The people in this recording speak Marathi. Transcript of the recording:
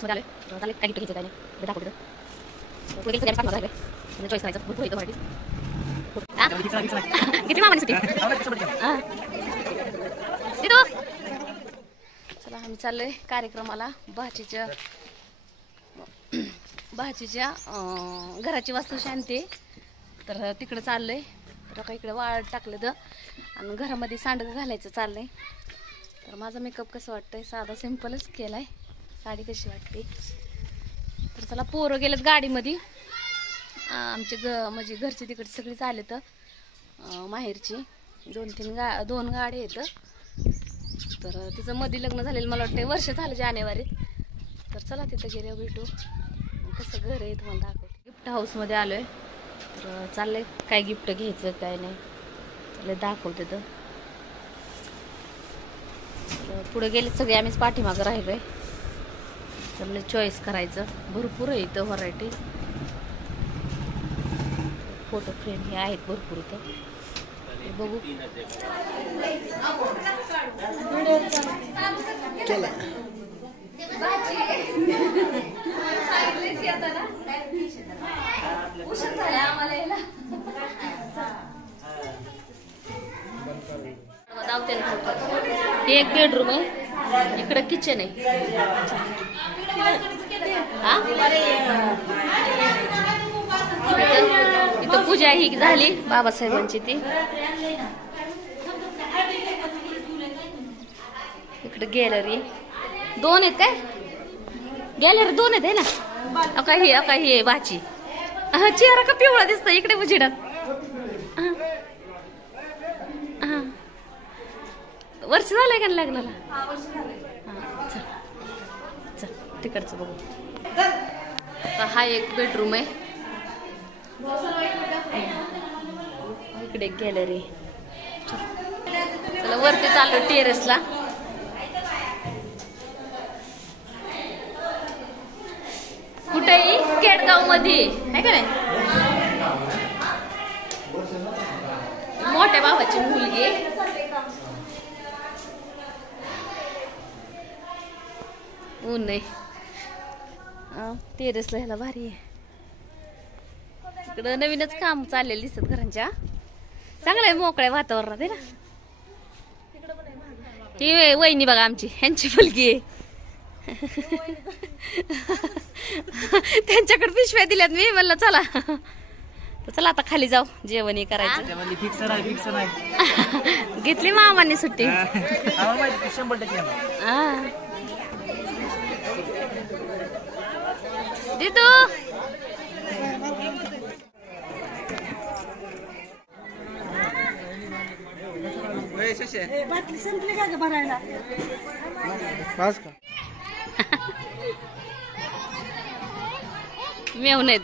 काय गिफ्ट घ्यायचं काय नाही दाखवतो पुढे गेलं सगळ्यांना पाठवणार आहे चॉईस करायचं भरपूर येतं मराठी किती मामाने सुट्टी चला आम्ही चाललोय कार्यक्रमाला भाचीच्या घराची वास्तुशांती तर तिकडे चाललंय तर काही इकडे वाळ टाकलं तर आणि घरामध्ये सांडगं घालायचं चाललंय तर माझा मेकअप कसं वाटतंय साधा सिंपलच केलाय साडी कशी वाटते तर चला पोरं गेलेत गाडीमध्ये आमचे म्हणजे घरचे तिकडे सगळी चालले तर माहेरची दोन गाडी आहेत तर तिचं मध्ये लग्न झालेलं मला वाटतं वर्ष झालं जानेवारीत तर चला तिथं गेले भेटू कसं घर आहे तुम्हाला दाखवते गिफ्ट हाऊसमध्ये आलोय तर चाललंय काय गिफ्ट घ्यायचं काय नाही चाललंय दाखवते तर पुढे गेले सगळे आम्हीच पाठीमागं राहिलोय चाललंय चॉईस करायचं भरपूर आहे इथं व्हरायटी फोटो फ्रेम हे आहेत भरपूर इथं बघू हे एक बेडरूम आहे इकडे किचन आहे इथं पूजा ही झाली बाबासाहेबांची ती इकडे गॅलरी दोन आहेत काय गॅलरी दोन आहेत ना अका ही भाची चेहरा का पिवळा दिसतो इकडे उजेडात वर्ष झालंय का लग्नाला चल तिकडचं बघू हा एक बेडरूम आहे इकडे गॅलरी चला वरती चाललो टेरेसला कुठेही केडगाव मध्ये आहे का नाही मोठ्या भावाची मुलगी ऊन नाही टेरेसला ह्याला भारी आहे इकडं नवीनच काम चाललेलं दिसत घरांच्या चांगलं आहे मोकळ्या वातावरणात आहे ना ती वहिनी बघा आमची ह्यांची मुलगी आहे त्यांच्याकडे पिशव्या दिल्यात मी म्हणलं चला तर चला आता खाली जाऊ जेवण करायचं घेतली मामांनी सुट्टी दिदू बाटली संपली का ग भरायला मेवणेत